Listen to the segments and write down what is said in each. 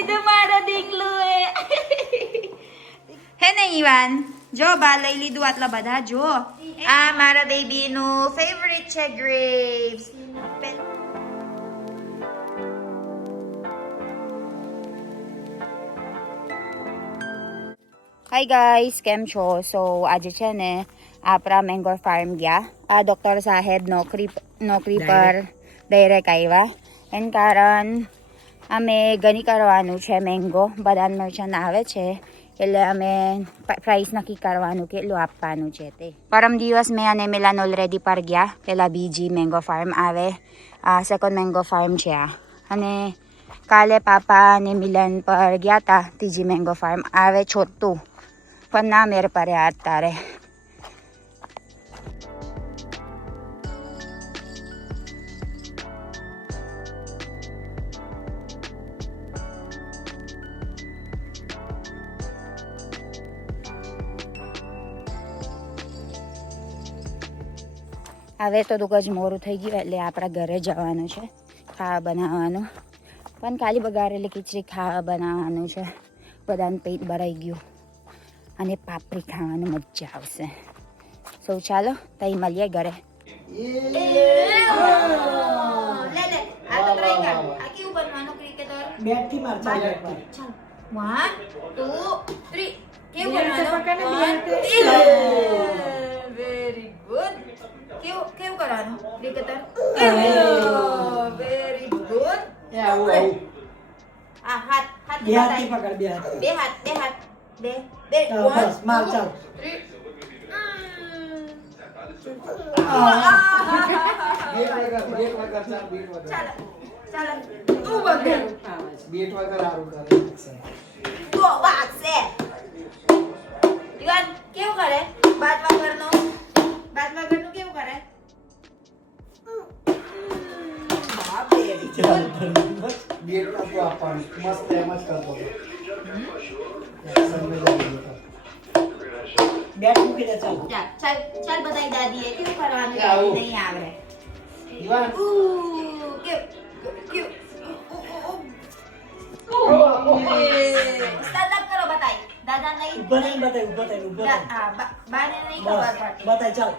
લીધું મારો દીકલું હે ને ઈવાન જો બા લઈ લીધું આટલા બધા જો આ મારા બેબી નું ફેવરિટ છે ગ્રેપ્સ હાય ગાઈસ કેમ છો સો આજે છે ને આપણા મેંગો ફાર્મ ગયા આ ડોક્ટર સાહેબ નોકરી પર ડાયરેક્ટ આવ્યા એના કારણ અમે ગણી કરવાનું છે મેંગો બધા મરચાં આવે છે એટલે અમે પ્રાઇસ નક્કી કરવાનું કેટલું આપવાનું છે તે પરમ દિવસ મેં અને મિલાન ઓલરેડી પર ગયા પેલા બીજી મેંગો ફાર્મ આવે આ સેકન્ડ મેંગો ફાર્મ છે આ અને કાલે પાપા અને મિલન પર ગયા હતા ત્રીજી મેંગો ફાર્મ આવે છોટું પણ ના મેર પડે અત્યારે હવે તો દુઃખ જ મોડું થઈ ગયું એટલે આપણા ઘરે જવાનું છે ખાવા બનાવવાનું પણ ખાલી બગાડેલી ખીચડી ખાવા બનાવવાનું છે બધાનું પેટ ભરાઈ ગયું અને પાપડી ખાવાનું મજા આવશે સૌ ચાલો તઈ મળીએ ઘરે કેવું કરવાનું ક્રિકેટર વેરી ગુડ આ હાથ બે હાથથી પકડ બે હાથ બે હાથ બે બસ માર ચાલ ચાલો તું બગે બેટ વગર આરું કરે તો વાગશે ઈવાન કેવું કરે બાદ વગરનું કેવું કરે બેટ આપો આપવાનું મસ્ત એમ જ કરતો બેટ મૂકી દે ચાલ ચાલ બતાઈ દાદીએ કેવું કરવાનું નહીં આવડે ઈવાન સ્ટાર્ટ અપ કરો બતાઈ દાદા નહીં ઉભા નહીં બતાય બાને નહીં ખબર પડતી બતાય ચાલ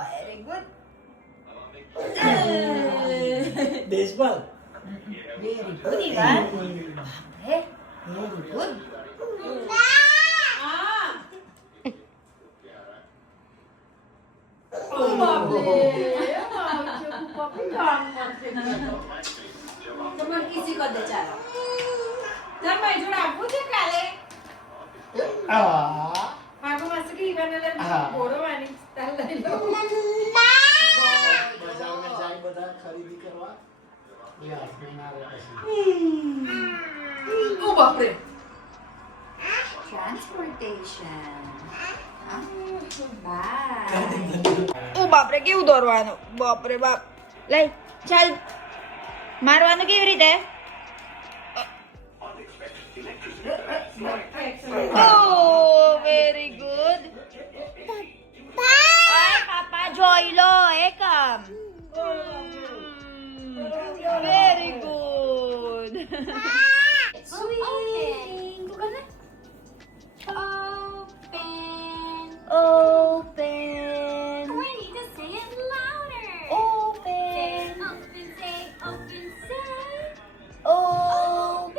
very good baseball very good ઈવાન હે વેરી ગુડ તમારે કિસી કર દે ચાલો તમારે જોડે આપવું છે કાલે માગો માસે કે ઈવાનને બોરવાની તાલ લઈ લો બજારમાં જાય બધા ખરીદી કરવા યાર મહિના પછી ઓ બાપરે ટ્રાન્સપોર્ટેશન ઓ બાપરે કેવું દોરવાનું બાપરે બાપ લઈ ચાલ મારવાનું કેવી રીતે ઓ વેરી ગુડ પાપા જોઈ લો એકમ very good Open. We need to say it louder. Open. Open, say, open, say. Open.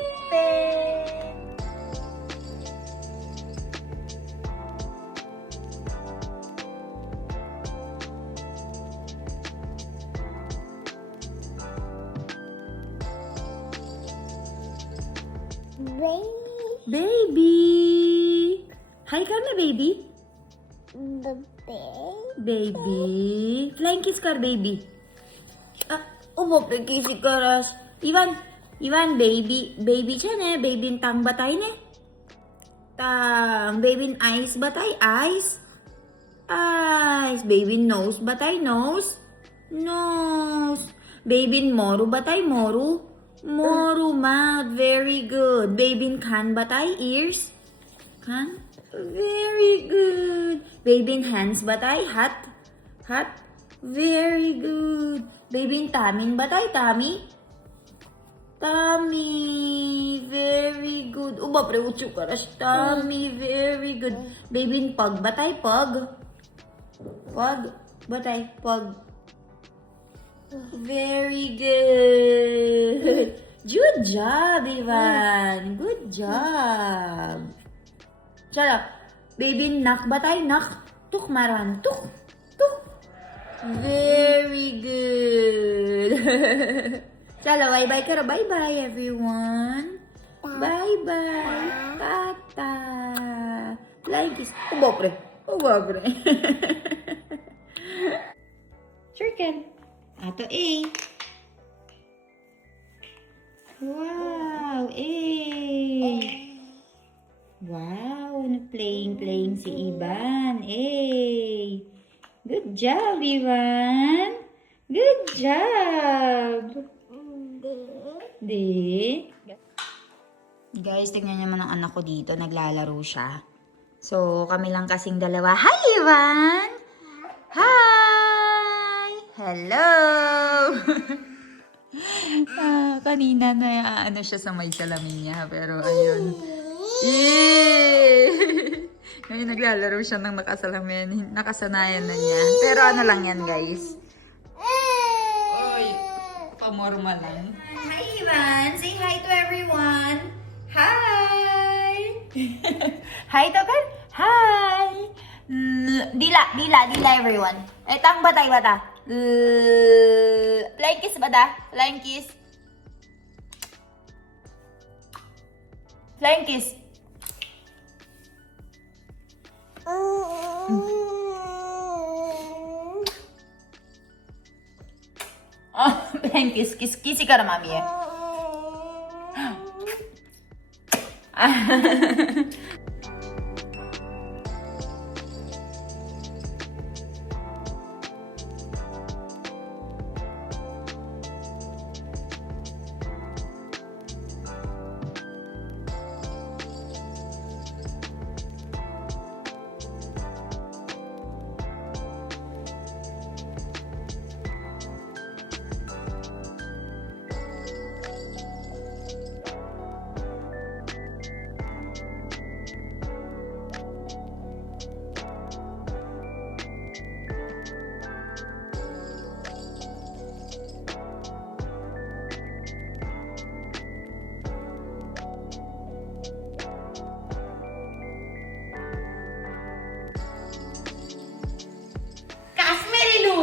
Baby. Hi kar na baby. Baby. Flying kiss kar baby. બાપરે કિસી કરસ ઈવાન બેબી છે ને બેબીન ટાંગ બતાઈ ને ટાંગ બેબીન આઈસ બતાઈ આઈસ બેબીન નોઝ બતાઈ નોઝ બેબીન મોરું બતાઈ મોરું માઉથ વેરી ગુડ બેબીન ખાન બતાઈ ઇયર્સ ખાન વેરી ગુડ બેબીન હેન્ડ્સ બતાઈ હાથ Very good. Baby, tamin ba tayo? Tami? Tami. Very good. O, bapre, utyo ka ras. Tami. Very good. Baby, pag ba tayo? Pag? Pag? Ba tayo? Pag? Very good. Good job, Ivan. Good job. Charap. Baby, nak ba tayo? Nak? Tuk, maran. Tuk. Tuk. Very good. Chala, bye-bye ka na. Bye-bye, everyone. Bye-bye. Tata. Flying kiss. Oh, bapre. Oh, bapre. Circle. Ato A. Wow, A. Wow, playing si Ivan. A. Good job, Ivan. Good job. Di. Guys, tignan niyo naman ang anak ko dito. Naglalaro siya. So, kami lang kasing dalawa. Hi, Ivan! Hi! Hello! Kanina na ano siya sa may salamin niya. Pero ayun. Ngayon naglalaro siya ng nakasalamin. Nakasanayan na niya. Pero ano lang yan, guys. Oy, pamorma lang. Hi, Ivan. Say hi to everyone. Hi! Hi, Tokan. Hi! Dila everyone. Tang batay bata. Flying kiss bata. Flying kiss. Flying kiss. Flying kiss. Kisi ka na, mami eh.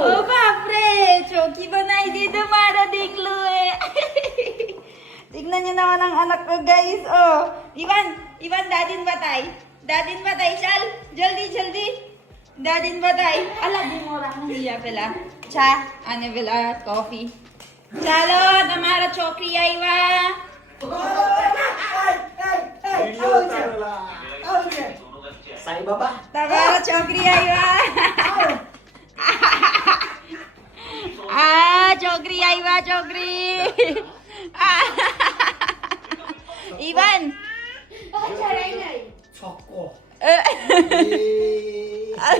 Oh, papre! Choki banay dito mara diklo eh. Tignan niyo naman ang anak ko, guys. Oh, Ivan, dadin batay. Dadin batay, Shal. Jaldi. Dadin batay. Ala, di mo lang niya pala. Cha, ane pala, coffee. Chalo, tamara chokri aywa. Sa iba ba? Tamara chokri aywa. Chokri aywa, chokri. Ivan. Choco. Eh. Ay,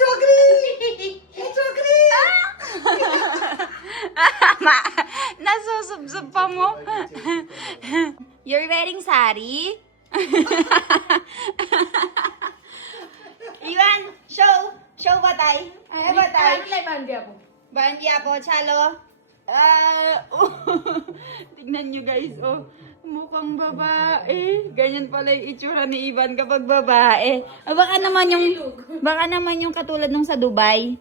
Chokri! Chokri! Nasusubsub pa mo. You're wearing sari? Ivan, show batay. Ano batay? Bandiya po, chalo. Tignan nyo, guys, oh. Mukhang babae. Ganyan pala yung itsura ni Ivan kapag babae. Baka naman yung katulad nung sa Dubai.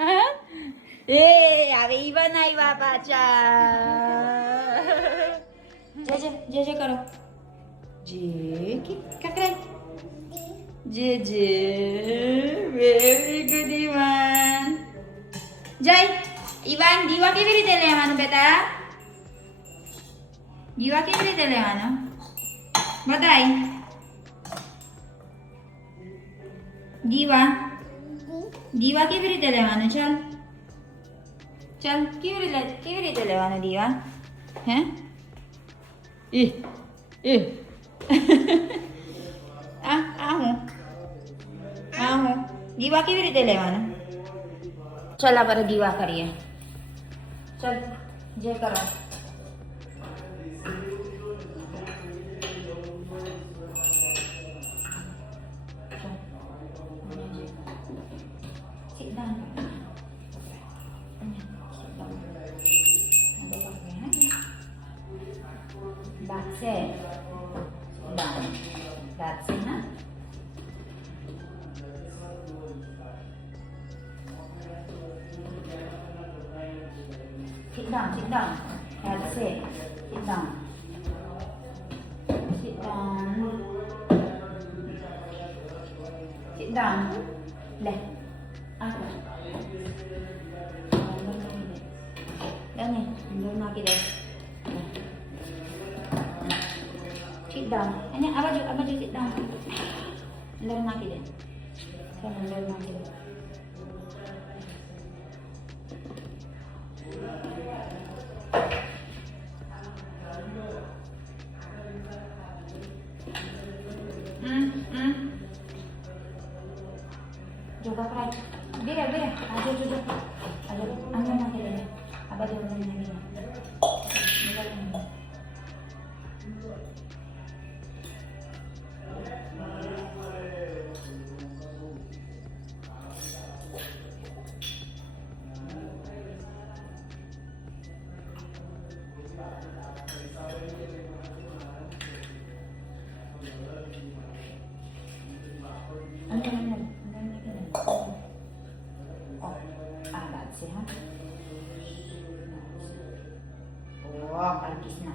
Ha? Abi Ivan ay baba cha. Jeje karo. Kakray. Jeje. Very good, Ivan. Jai. Ivan, diwa के भी तेले मानो बेटा दिवा के भी तेले मानो बताई दिवा के भी तेले मानो चल के भी तेले मानो दिवा हैं એ આ હું દીવા કેવી રીતે લેવાના? ચાલ આપણે દીવા કરીએ. ચાલ જે કરો. Sit down. That's it. Done. That's it, huh? Sit down, sit down. That's it. Sit down. Sit down. Sit down. Leh. Apa? Dah ni, belum lagi dah. Sit down. Ini abang ju sit down. Belum lagi dah. Kan belum lagi dah. Juga perai. Bira. Aja. Anda nak ini. Abang dia nak ini. Oh, bagus nah.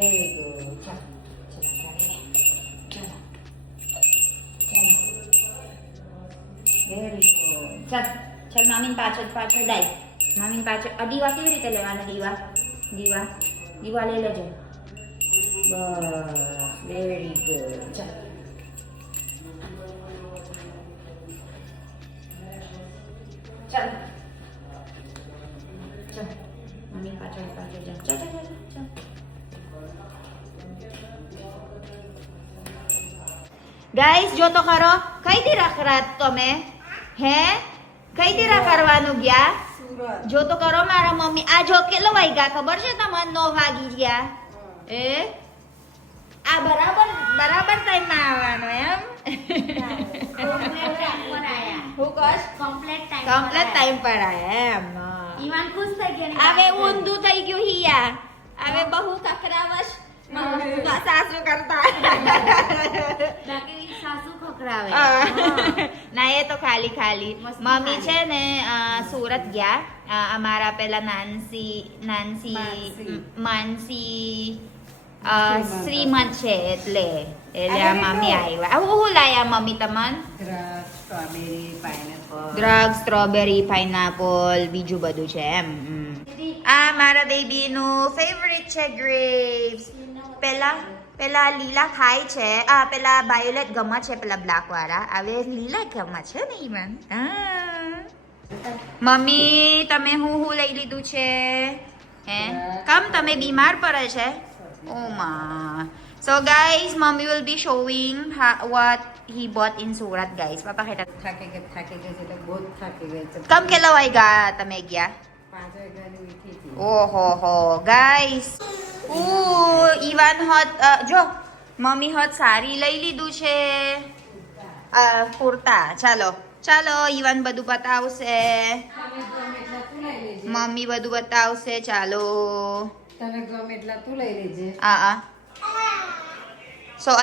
Very good. Chalo. Very good. ચલ મામીન પાછળ ડાય. મામીન પાછળ. દીવા કેવી રીતે લેવાના? દીવા લઈ લેજો. બસ વેરી ગુડ. ચાલ મમ્મી પાછળ જા. ચાલ. ગાઈસ જો તો ખરો કઈ દી રખરાત તમે હે કઈ દી કરવાનું ગયા? જો તો કરો મારા મમ્મી. આ જો કેટલો વાગ્યા ખબર છે તમને? 9 વાગી ગયા. આ બરાબર ટાઈમમાં આવવાનો એમ. કમ્પ્લીટ ટાઈમ પર આયા એમ. ઈવાન ખુશ થઈ ગયા. હવે ઊંધું થઈ ગયું હિયા. હવે બહુ કકરાવશ સાસુ કરતા. બાકી સાસુ ખખરાવે. ના એ તો ખાલી મમ્મી છે ને સુરત ગયા. અમારા પેલા માનસી શ્રીમંત છે એટલે આ મમ્મી આવ્યા. હું લાયા મમ્મી તમને? દ્રાક્ષ, સ્ટ્રોબેરી, પાઇનેપલ બીજું બધું છે એમ. આ મારા બેબી નું ફેવરિટ છે ગ્રેપ્સ. પેલા લીલા ખાય છે. પેલા વાયોલેટ ગમે છે, પેલા બ્લેક વાળા. હવે લીલા ગમે છે ને ઈવન. મમ્મી તમે હું લઈ લીધું છે હે? કમ તમે બીમાર પડે છે? ઓ માં. So guys, mommy will be showing what he bought in Surat guys. Papakita. થાકી ગઈ છે તો બહુ થાકી ગઈ છે. કમ કેટલા વાગ્યા તમે ગયા? 5 વાગ્યાની ઉઠી હતી. ઓહો guys. ઈવાન હોત જો મમ્મી હોત સારી લઈ લીધું છે. કુર્તા. ચાલો ઈવાન બધું બતાવશે. મમ્મી બધું બતાવશે. ચાલો તને ગમે એટલા તું લઈ લેજે. સો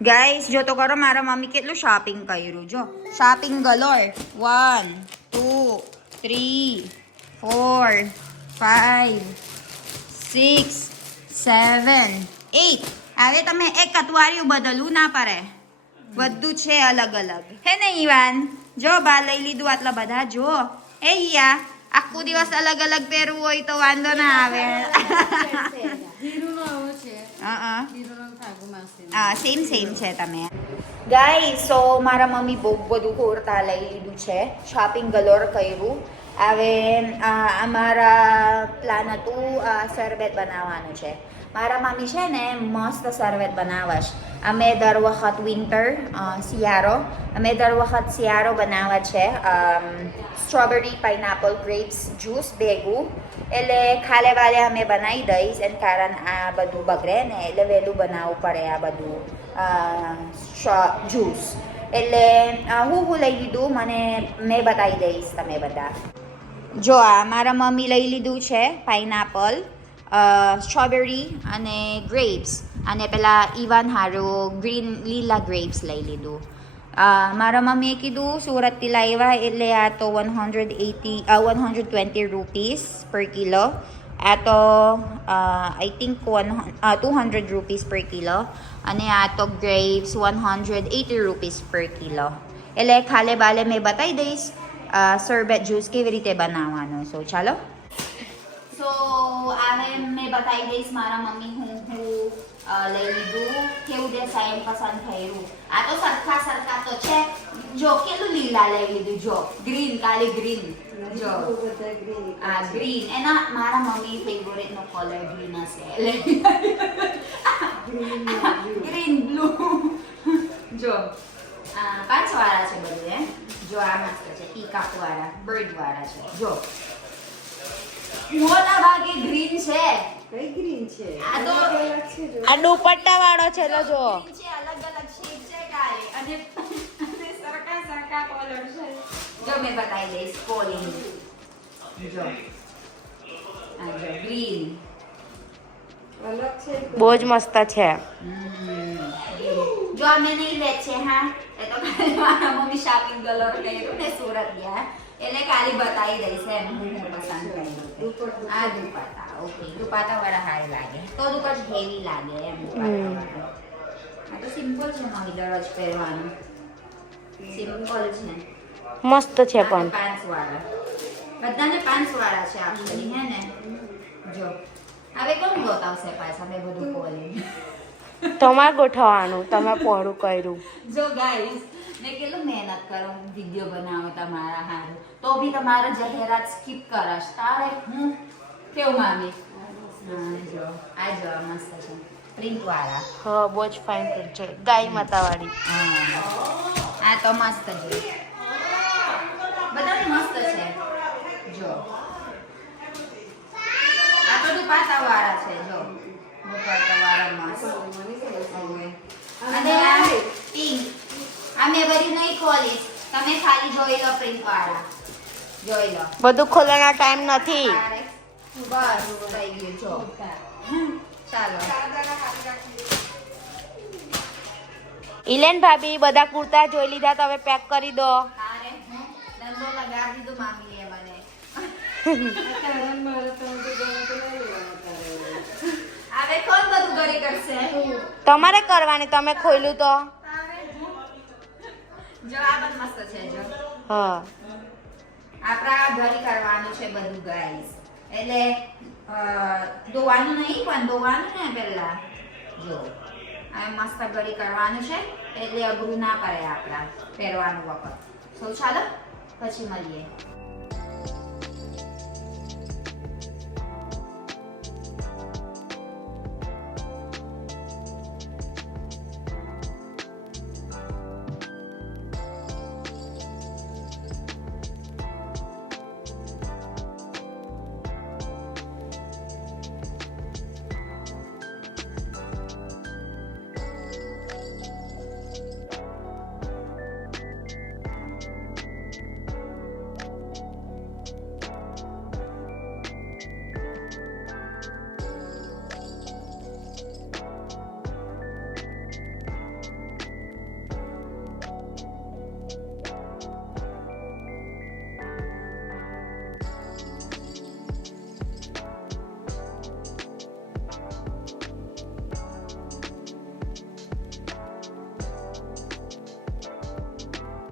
ગાઈસ જો તો કરો મારા મમ્મી કેટલું શોપિંગ કર્યું જો શોપિંગ ગલોર 1 2 3 4 5 6 7 8 હવે તમે એક અતવારિયું બદલવું ના પડે બધું છે અલગ અલગ હે ને ઈવાન જો બા લઈ લીધું આટલા બધા જો એ યા આખું દિવસ અલગ અલગ પહેરવું હોય તો વાંધો ના આવે હીરુનો આવો છે હા હીરુનો થાગુ માસી હા સેમ છે તમે ગાઈસ સો મારા મમ્મી બહુ બધું કુર્તા લઈ લીધું છે શોપિંગ ગલોર કર્યું હવે અમારા પ્લાન હતું શરબત બનાવવાનું છે મારા મમ્મી છે ને મસ્ત શરબત બનાવે છે અમે દર વખત વિન્ટર શિયાળો અમે દર વખત શિયાળો બનાવે છે સ્ટ્રોબેરી પાઇનાપલ ગ્રેપ્સ જ્યુસ ભેગું એટલે ખાલે વાલે અમે બનાવી દઈશ એના કારણ આ બધું બગડે ને એટલે વહેલું બનાવવું પડે આ બધું જ્યુસ એટલે હું લઈ લીધું મેં બતાવી દઈશ તમે બધા જો આ મારા મમ્મી લઈ લીધું છે પાઇનાપલ સ્ટ્રોબેરી અને ગ્રેપ્સ અને પેલા ઈવાન હારું લીલા ગ્રેપ્સ લઈ લીધું મારા મમ્મીએ કીધું સુરતથી લાવ્યા એટલે આ તો 120 રૂપીસ પર કિલો આ તો આઈ થિંક 200 રૂપીસ પર કિલો અને આ તો ગ્રેપ્સ 180 રૂપીસ પર કિલો એટલે ખાલે બાલે મેં બતાવી દઈશ શરબત જ્યુસ કેવી રીતે બનાવવાનું સો ચાલો સો હવે મેં બતાવી દઈશ મારા મમ્મી હું લઈ લીધું કેવું દેસાઈ પસંદ થયું આ તો સરખા તો છે જો કેટલું લીલા લઈ લીધું જો ગ્રીન કાલી ગ્રીન જો આ ગ્રીન એના મારા મમ્મી ફેવરેટ નો કલર ગ્રીન હશે ગ્રીન બ્લુ જો 5 વાળા છે બધું હે જો આ મસ્ત છે પીકાક વાળા બર્ડ વાળા છે જો મોટા ભાગે ગ્રીન છે કઈ ગ્રીન છે આ તો આ દુપટ્ટા વાળો છે તો જો ગ્રીન છે અલગ અલગ શેડ છે કાલે અને સરખા કલર છે જો મેં બતાવી દઈશ કોલિંગ જો આ જો ગ્રીન અલગ છે બહુ જ મસ્ત છે જો અમે નહીં લે છે હા એ તો મારા મમ્મી શોપિંગ ગલોર કર્યું ને સુરત ગયા એટલે કાલી બતાવી દઈશ એમ હું પસંદ કર્યું આ દુપટ્ટા ઓકે દુપટ્ટા વાળા હારે લાગે તો દુપટ્ટ હેવી લાગે એમ આ તો સિમ્પલ છે મારી દરરોજ પહેરવાનું સિમ્પલ છે મસ્ત છે પણ 5 વાળા બધાને 5 વાળા છે actually હે ને જો હવે કોણ ગોતાવશે પાછા મેં બધું ખોલી તમારે ગોઠવવાનું તમે પહોળું કર્યું જો ગાઈસ મેં કેટલું મહેનત કરું વિડીયો બનાવો તમારા હારું તો બી તમારા જાહેરાત સ્કીપ કરશ તારે હું કેવું મામી જો આ જો આ મસ્ત છે પ્રિન્ટ વાળા હા બહુ જ ફાઇન પ્રિન્ટ છે ગાય માતા વાળી આ તો મસ્ત છે બધા મસ્ત છે જો આ તો દુપટ્ટા વાળા છે જો દુપટ્ટા વાળા મસ્ત અને આ પિંક આ મેં બધી નહીં ખોલીશ તમે ખાલી જોઈ લો પ્રિન્ટ વાળા જોઈ લો બધું ખોલવાનો ટાઈમ નથી બસ થઈ ગયું જો ચાલો ઇલેન ભાભી બધા કુર્તા જોઈ લીધા તો હવે પેક કરી દો તારે ધંધો લગાવી દીધું મામી એ મને હવે કોણ બધું ઘરે કરશે તમારે કરવાની તમે ખોલ્યું તો જો આ પણ મસ્ત છે જો હા આપણા ઘરે કરવાનું છે બધું ગાઈસ એટલે ધોવાનું નહીં પણ ધોવાનું ને પહેલા જો આ મસ્ત ઘરે કરવાનું છે એટલે અઘરું ના પડે આપણા પહેરવાનું વખત સો ચાલો પછી મળીએ